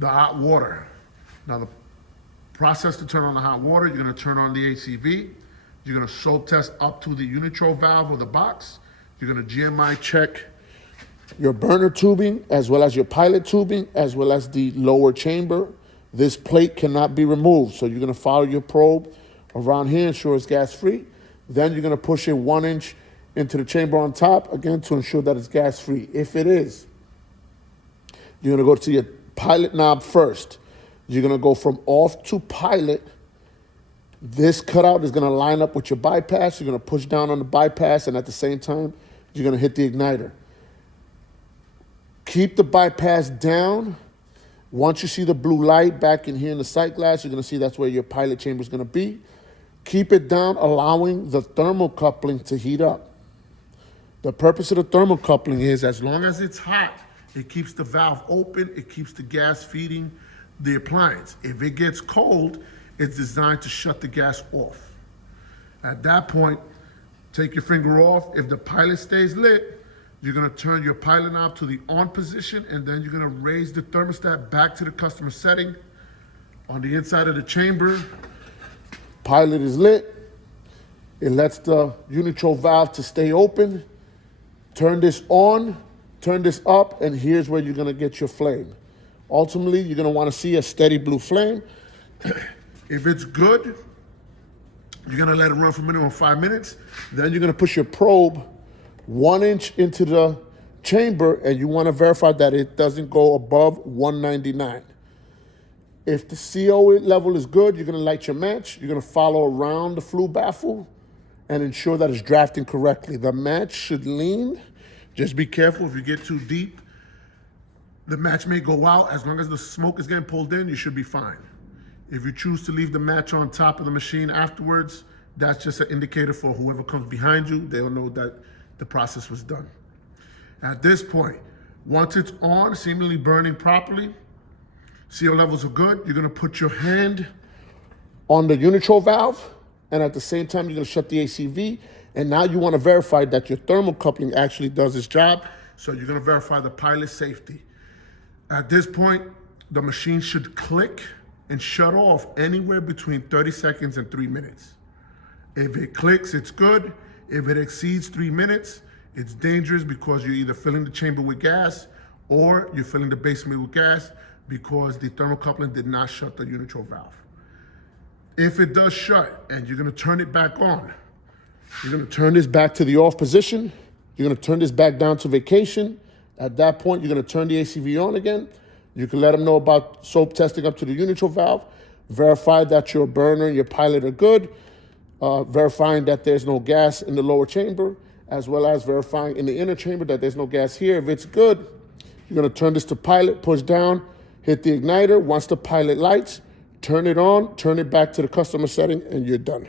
the hot water. Now the process to turn on the hot water, you're gonna turn on the ACV. You're gonna soap test up to the unitro valve of the box. You're gonna GMI check your burner tubing, as well as your pilot tubing, as well as the lower chamber. This plate cannot be removed. So you're gonna follow your probe around here, ensure it's gas free. Then you're gonna push it 1 inch into the chamber on top, again, to ensure that it's gas free. If it is, you're gonna go to your pilot knob first. You're gonna go from off to pilot. This cutout is gonna line up with your bypass. You're gonna push down on the bypass, and at the same time, you're gonna hit the igniter. Keep the bypass down. Once you see the blue light back in here in the sight glass, you're gonna see that's where your pilot chamber is gonna be. Keep it down, allowing the thermocoupling to heat up. The purpose of the thermocoupling is, as long as it's hot, it keeps the valve open, it keeps the gas feeding the appliance. If it gets cold, it's designed to shut the gas off. At that point, take your finger off. If the pilot stays lit, you're gonna turn your pilot knob to the on position, and then you're gonna raise the thermostat back to the customer setting. On the inside of the chamber, pilot is lit. It lets the unitro valve to stay open. Turn this on, turn this up, and here's where you're gonna get your flame. Ultimately, you're gonna wanna see a steady blue flame. If it's good, you're gonna let it run for minimum 5 minutes. Then you're gonna push your probe 1 inch into the chamber, and you wanna verify that it doesn't go above 199. If the CO level is good, you're gonna light your match. You're gonna follow around the flue baffle and ensure that it's drafting correctly. The match should lean. Just be careful if you get too deep. The match may go out. As long as the smoke is getting pulled in, you should be fine. If you choose to leave the match on top of the machine afterwards, that's just an indicator for whoever comes behind you. They'll know that the process was done. At this point, once it's on, seemingly burning properly, CO levels are good, you're gonna put your hand on the unitro valve, and at the same time, you're gonna shut the ACV, and now you wanna verify that your thermocoupling actually does its job, so you're gonna verify the pilot safety. At this point, the machine should click and shut off anywhere between 30 seconds and 3 minutes. If it clicks, it's good. If it exceeds 3 minutes, it's dangerous because you're either filling the chamber with gas or you're filling the basement with gas because the thermocoupling did not shut the unitro valve. If it does shut and you're gonna turn it back on, you're gonna turn this back to the off position. You're gonna turn this back down to vacation. At that point, you're gonna turn the ACV on again. You can let them know about soap testing up to the unitro valve, verify that your burner and your pilot are good, verifying that there's no gas in the lower chamber, as well as verifying in the inner chamber that there's no gas here. If it's good, you're gonna turn this to pilot, push down, hit the igniter. Once the pilot lights, turn it on, turn it back to the customer setting, and you're done.